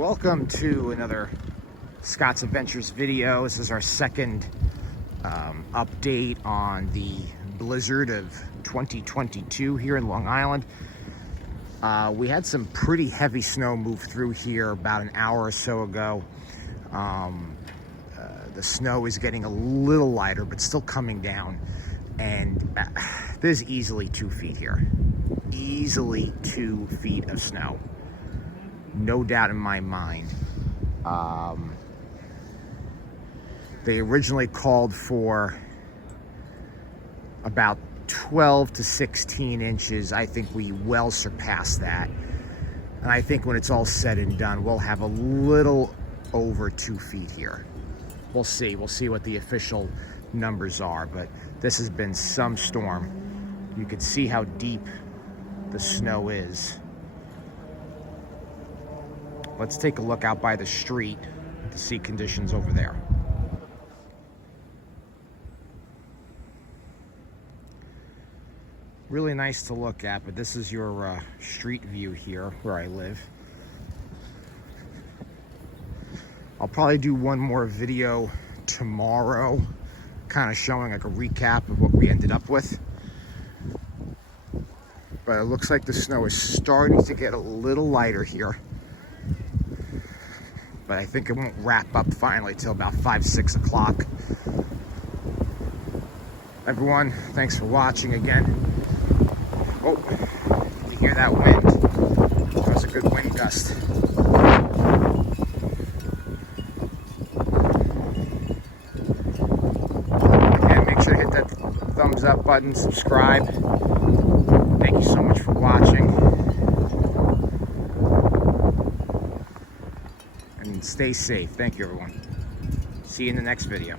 Welcome to another Scott's Adventures video. This is our second update on the blizzard of 2022 here in Long Island. We had some pretty heavy snow move through here about an hour or so ago. The snow is getting a little lighter, but still coming down. And there's easily 2 feet here. Easily 2 feet of snow. No doubt in my mind. They originally called for about 12 to 16 inches. I think we well surpassed that. And I think when it's all said and done, we'll have a little over 2 feet here. We'll see. We'll see what the official numbers are, but this has been some storm. You can see how deep the snow is. Let's take a look out by the street to see conditions over there. Really nice to look at, but this is your street view here where I live. I'll probably do one more video tomorrow, kind of showing like a recap of what we ended up with. But it looks like the snow is starting to get a little lighter here. But I think it won't wrap up finally till about 5, 6 o'clock. Everyone, thanks for watching again. Oh, you hear that wind? That was a good wind gust. Again, make sure to hit that thumbs up button, subscribe. Thank you so much for watching. And stay safe. Thank you, everyone. See you in the next video.